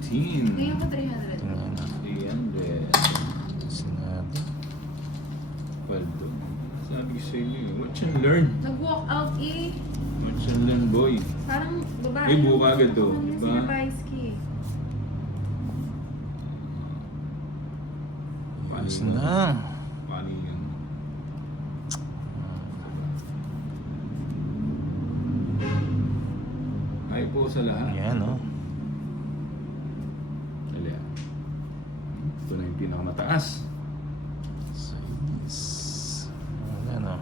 13. Ngayon ko 300. 300. Sinabi. Well done. Sabi ko sa inyo, watch and learn. Nag-walk out eh. Watch and learn, boy. Parang babae. May buka agad to, Ako diba? sila Paisky. Ayos na. Paningan. Hi po sa lahat. Yan, oh. Dali ah. Ito na yung pinakamataas. Yan, oh.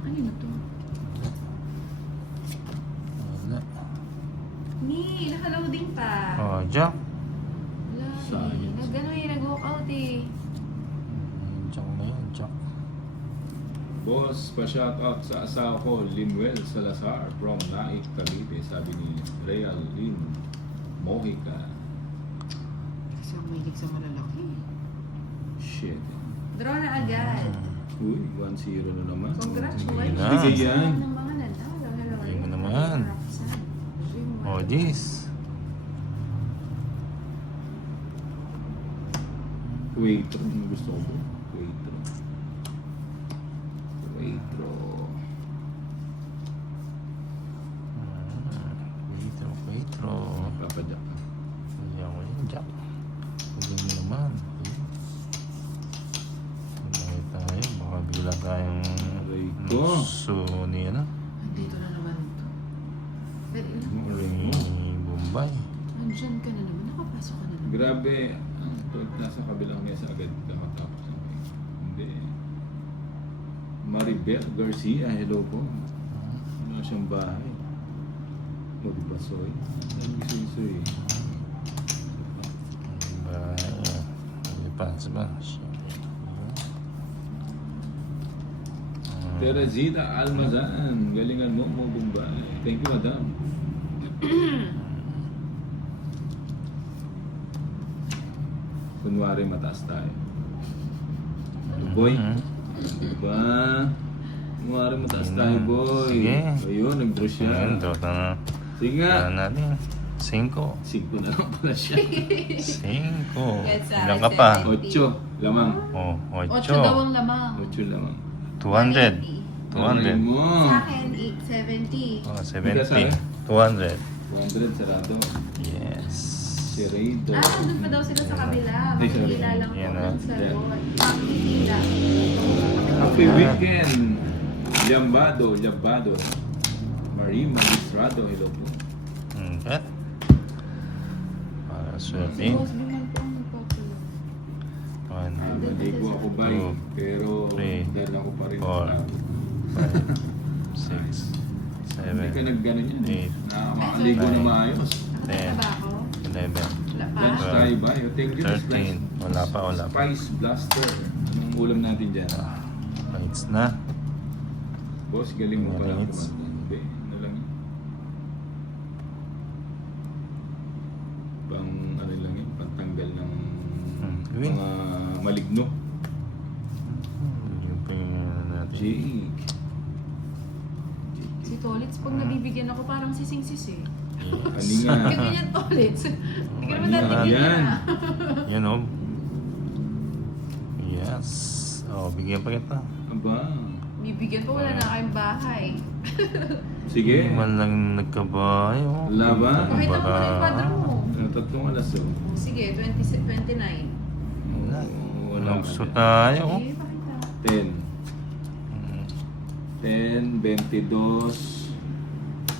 Ano na to? Wala. Ni, nakaloading pa. Oh, Jack. Wala Sayang. eh. Nag-ano eh, nag-walk out eh. Jack na yan, Jack. Boss, pa-shoutout sa asawa ko, Limuel Salazar from Naik, Cavite. Sabi ni Real Lin Mojica. Kasi ako mahilig sa malalaki. Shit. Draw na agad. Uy, 1-0 na naman. Congratulations. Ah. Bigay yan. Ng mga nanalo. Hello, Bigay mo naman. Oh, this. Quaitro, ano gusto ko po? Quaitro. Quaitro. Petro. Papadyak. Yan mo yun, Jack. Pwede mo naman. Pwede tayo. Baka bigla tayong Aray ko. suni, ano? Dito na naman ito. Pero Aray mo. Bombay. Nandiyan ka na naman. Nakapasok ka na naman. Grabe. Ang nasa kabilang mesa agad kakatapos. Hindi. Maribel Garcia, hello po. Wala siyang bahay. Magbasoy. Ano gusto eh? Pas ba? Teresita Almazan, galingan mo Bombay. Thank you, madam. Kunwari mataas tayo. Boy, diba? Kunwari mataas tayo, boy. Sige. Ayun, nag-draw siya. Ayan, dota na. Sige nga. Wala natin. 5. 5 na lang pala siya. 5. Yes, Ilan ka pa? 8, lamang. Oh, 8 daw 8. ang lamang. 8 lamang. 200. Aray 200. mo. Sa akin, 870. Oh, Bigas, 70. 200. 200, sarado. Yes. Si Raido. Doon pa daw sila sa kabila. Ay, sorry. Makikila lang po Yan, dun sa road. Makikila. Happy weekend! Lambado. Marie Magistrado, hello po. Bet. Para Si swerte. Boss Biman po ang nagpapulo. 1, Maligo ako ba Two, pero three, dahil ako pa rin. 4, 5, 6, Hindi ka 7, nagganon yan eh. Eight. Nakakaligo na Nine. maayos. Nakakaba ako. 11, Wala pa. Lunch tayo ba? Thank you. 13. Wala pa. Spice Blaster. Anong ulam natin dyan? Lights na. Boss, galing mo pala Minutes. kumanta. Hindi, ano lang yun. Pang ano lang yun, pantanggal ng Gawin. mga maligno. Yung pa yung ano natin. Jake. Si Tolitz, pag nabibigyan ako, parang sising-sisi. Ani nga. Ganyan Tolitz. Hindi ka naman Yan. natin Yan. ganyan. Yan o. Yes. Oh, bigyan pa kita. Aba. Bibigyan ko, wala na kayong bahay. Sige. Hindi man lang nagkabahay. Oh. Laban. Pakita mo pa rin yung kwadro mo. Tatlong alas oh. Sige, 29. Wala. Wala Nagso ka tayo. Oh. Sige, pakita. 10. 10, 22,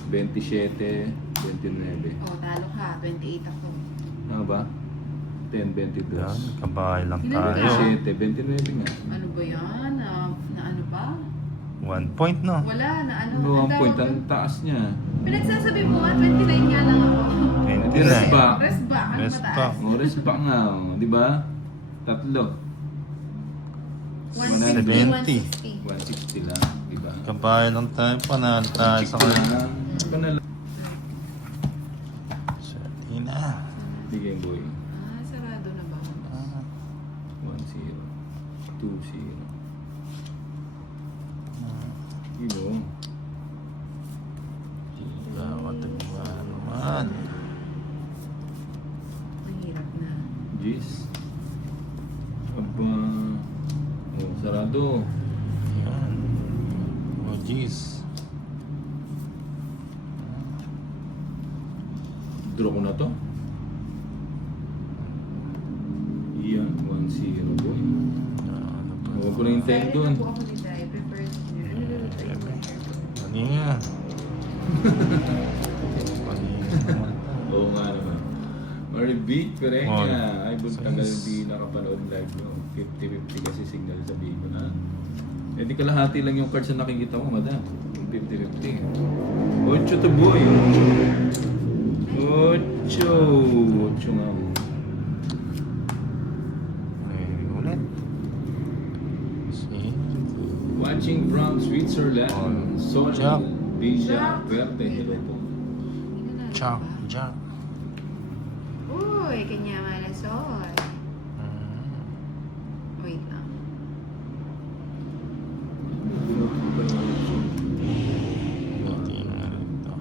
27, 29. Oh, talo ka. 28 ako. Ano ba? 10, 22. Yan, nagkabahay lang Ilan tayo. ka? 27, 29 nga. Ano ba yan? Na ano ba? 1 point, no? Wala, na ano. Ano ang tawag point? doon? Ang taas niya. Pinagsasabi mo nga, 29 nga lang ako. 29. Rest back. Rest back. Ano Rest mataas? back. Oras pa nga, oh. Di ba? Tatlo. 150, 70. 160 lang. Di ba? Kabahay lang tayo. Panalo tayo sa 160 kanya. lang. Panalo. Swerte na. Sige, boy. Ah, sarado na ba? 1-0. 2-0. Ino. Gawat ang naman. sarado. Yan. Oh, jeez. Draw ko na to. Yan, 1-0 boy. Ano pa? Huwag ko na hintayin Sorry doon. na po ako ni Dai. Prepare niyo. Ano lulutuin mo Siyempre. here? Ano nga? Kanina naman. Oo nga naman. Maribit, correct Oh, nga. Ay, tagal size. di nakapanood live mo. 50-50 kasi signal sabihin ko na. Eh di kalahati lang yung cards na nakikita mo, madam. 50-50. 8 to boy. 8 nga mo. Ulit. See? Watching from Switzerland. Oh, Sol Jack. Bija Verde. Hello po. Hindi na Jack. ba? Jack. Uy, kanya malasol. Mm. Wait lang. Hindi na rito.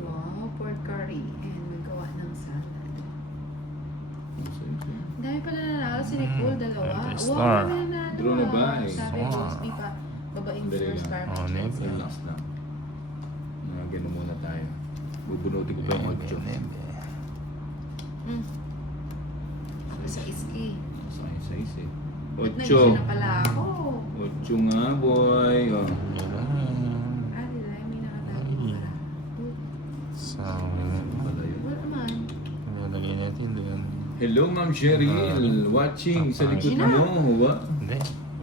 Wow, pork curry. And magawa ng salad. Ang dami pala nanalo. Si Nicole, dalawa. Ito, Wow, star. kami nanalo. Draw na ba eh? Sabi, Star. Boss B pa. Babaing Dali first lang. car. Oh, never. Relax lang. Ganun muna tayo. Bubunutin ko pa yung 8. Ako sa iski. Size eh. Nag-isa 8. na pala ako. 8 nga boy. Oh. Ah, di ba? May nakatago pala. So, Pala yun. Wala naman. nilagay natin doon. Hello Ma'am Cheryl. Watching sa likod Gina. mo. Ba? Hindi.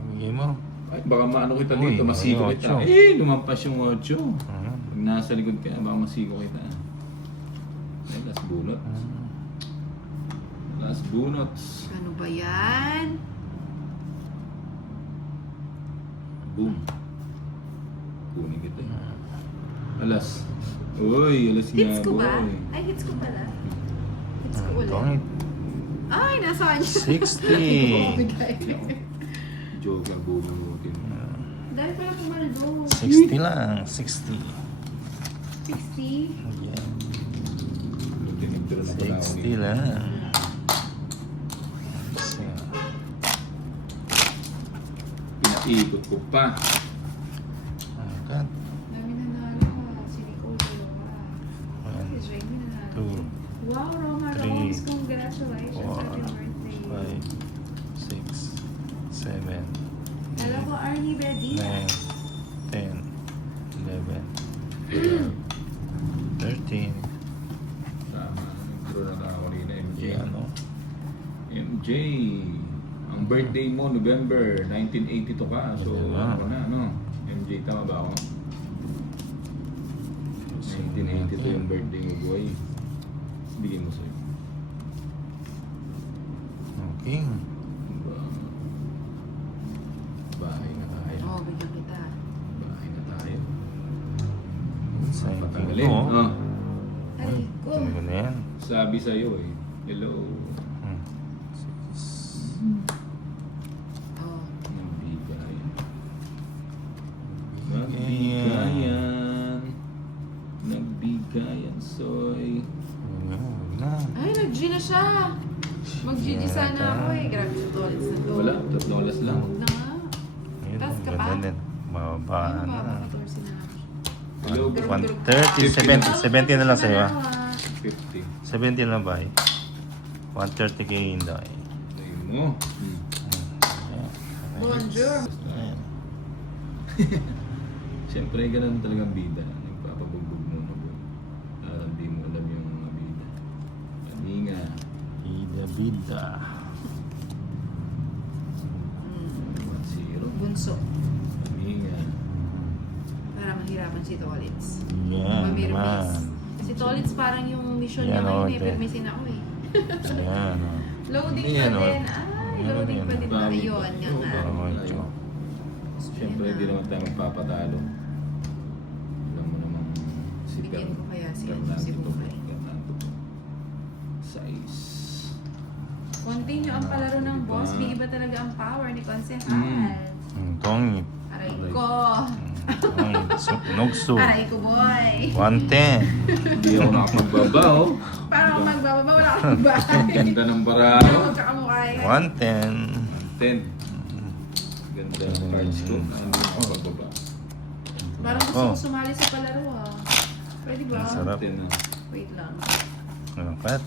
Ibigay mo. Ay, baka maano kita Uy, dito. Masigo may kita. 8. Eh, lumampas yung 8. Mm. Pag nasa likod ka, baka masigo kita. Ay, last bunot. Last bunot. Ano ba yan? Boom. Kunin kita. Alas. Uy, alas nga Hits ko ba? boy. Ay, hits ko pala. Hits ko ulit. Tongit. Ay, nasaan niya? 60. Bigay. Joker bubunutin. Dahil pala pumaldo. 60 lang. 60. 60. Yeah. Tinigdra na pala ako 60 dito. lang. Pinaikot ko pa. Angkat. Dami nanalo pa. Si Nicole, dalawa. One, Si Jamie nanalo. 2, Wow, Roma 3, Rose, congratulations. 4, Happy birthday. 5, 6, 7, Hello po, Arnie Bedina. 9, 10, 11, 12, 13. Tama. Nagdro na ako rin na MJ. Ano? MJ. Ang birthday mo, November 1982 ka. So, Diba? ano na, no? MJ, tama ba ako? 1982 yung birthday mo, boy. Bigyan mo sa'yo. Okay. Bahay na tayo. Oh, bigyan kita. Bahay na tayo. Saan Patagalin. ko? Oh. Ay, ko. Ano ba na yan? Sabi sa'yo eh. Hello. Hmm. 6. Oh. Nagbigayan. Ayan. Nagbigayan. Nagbigayan, soy. Huwag na. Ay, nag-G na siya. Mag-GG sana ako eh. Grabe sa toilets na to. Wala, 3 oras lang. Huwag na nga. Ayun, Taas ka pa? ganda din. Bababa Ano ba? na. 14 na. Hello, bro. 130, 70 na lang sa'yo ha. 50. 70 na ba eh? 130 kay Inday. Tayo mo. Bonjour. Ayan. Siyempre, ganun talagang bida. Nagpapabugbog mo na po. Hindi mo alam yung mga bida. Kaninga. Bida bida. 1-0. Bunso. Kaninga. Para mahirapan si Tolits. Yan Mamirmis. naman. Si Tolits parang yung mission niya Yan, ngayon oh, eh. te. Permisin ako eh. Ayan o. Loading Yan, pa oh. din. Ay, Yan, loading yan. pa din. Bawi. Ayun, nga nga. Oo, Ayun. ito. Siyempre, hindi naman tayo magpapatalo. Alam mo namang si Bigyan ko kaya si Fernando si to. Bukay. Fernando. Size. Continue ang palaro ng Diba? boss. May iba talaga ang power ni Konsehal. Tongit. Aray ko. Tongit. Nogso. Aray ko, boy. 110. Hindi ako nakapagbaba, oh. Parang kung magbababa, wala kang bahay. Ang ganda ng Parang parao. magkakamukha yan. 110. 10. Ganda ng cards ko. Ano yung pagbaba? Parang gusto Oh. ko sumali sa palaro ah. Pwede ba? Ang sarap. 10 na. Wait lang. Anong cut?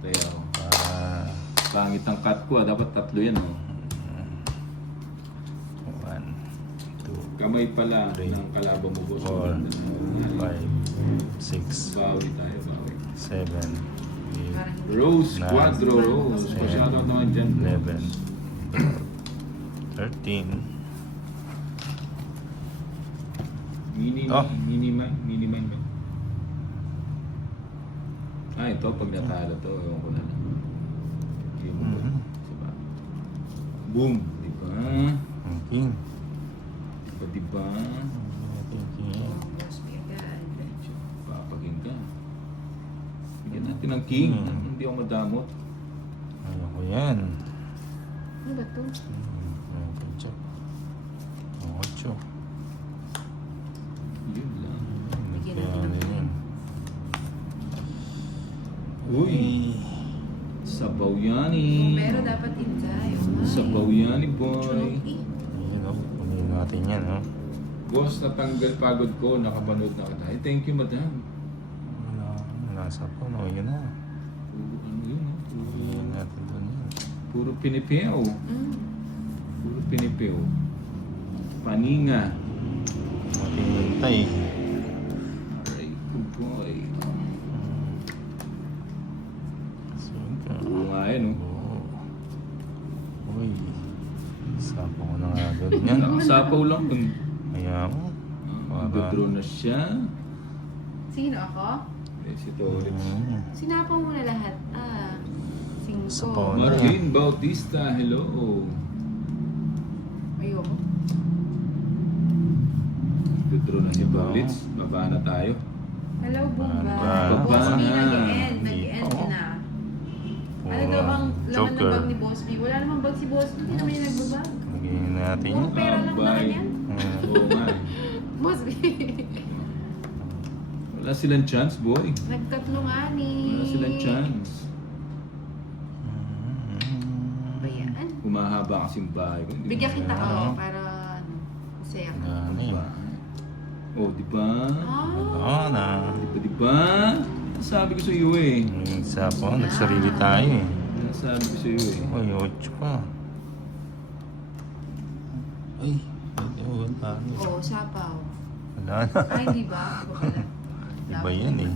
Kaya ako. Para Pangit ang cut ko ah. Dapat 3 yan oh. 1, 2, Kamay pala Three. ng kalaban mo boss. 4, 5, 6, Bawi tayo, bawi. 7, 8, Parang hindi. Rose, Nine. Quadro, Rose. Ten. Pa-shoutout naman dyan. 11, 13. Mini, Oh. mini mine ba? Ah, ito, pag natalo to, ewan ko na lang. Game over. Mhm. Diba? Boom! Diba? Ang king. Diba? King. Boss B agad. Papagin ka. Bigyan natin ng king. Hmm. Hindi ako madamot. Ayoko yan. Ano ba to? Good job. 8. Yun lang. Bigyan natin ng king. Uy! Sabaw yan eh. Pero dapat inday. Sabaw yan eh, boy. Ayun o. Kunin natin yan o. Boss, natanggal pagod ko. Nakapanood na kita. Thank you, madam. Nasa po. No, yun na. Ano yun? Kunin natin doon yan. Puro pinipiaw. Mm. Puro pinipiaw. Paninga. Matinintay. Aray ko, boy. Sige. Oo nga yan, oh. Oo. Uy. Sapo ko na nga doon yan. Nakasapaw lang dun. Kaya mo. Nag-draw na siya. Sino ako? Eh, si Torres. Sinapaw mo na lahat. Ah. Sapaw 5. na. Marvin Bautista, hello. Ayoko. Nag-draw na si Hello. Paulitz. Baba na tayo. Hello, Bumba. Baba. Boss B, Baba. nag-end. Nag-end ka na. Ano daw bang laman ng Joker. bag ni Boss B? Wala namang bag si Boss B. Hindi naman yung nagbabag. Lagyan natin Puro yan. pera lang naman yan. Oo nga. Boss B. Wala silang chance, boy. Nagtatlo nga ni. Wala silang chance. Ba yan? Humahaba kasing bahay ko. Hindi Bigyan mo- kita Ano? ako para ano, masaya ka. Ano yun? Bahay. Oh, di ba? Oo na. Di ba? Sabi ko sa iyo eh. Yung isa po, nagsarili tayo eh. Sabi ko sa iyo eh. Uy, 8 pa. Ay, wala. Oo, sapaw. Wala na. Ay, hindi ba? Iba pala. Iba yan eh.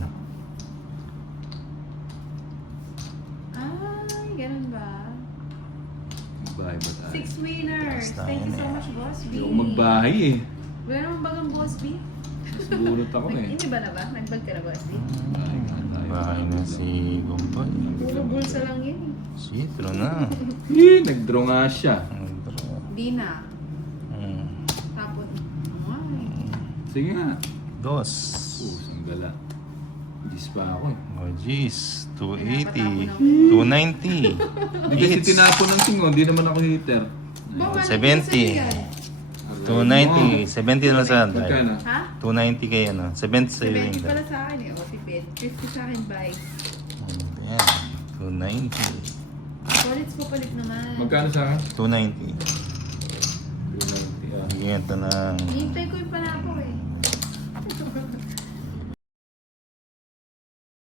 Ay, ganun ba? Bahay ba tayo? 6 winners. Basta Thank you yan so eh. much, Boss B. Hindi ako magbahay eh. Wala namang bagang Boss B. Sigurot ako eh. Hindi ba na ba? Nagbag ka na, Boss B? Bahay nga tayo. Bahay na si Gumpay. Puro bulsa lang yun eh. Sitro na. Nag-draw nga siya. Di na. Tapon. Ay. Sige nga. Dos. Sanggala. Diyos pa ako eh. Oh, jeez. 280. 290. Hindi kasi tinapon ng tingo. Hindi naman ako hitter. Baka 70. 290. 70 na lang sa drive. Magkano? Ha? 290 kayo na. 70 sa 70 yung pala sa akin eh. O, tipid. 50 sa akin, bye. Ayan. 290. Solid po palit naman. Magkano sa akin? 290. 290. Bigyan ito ng Hintay ko yung panako eh.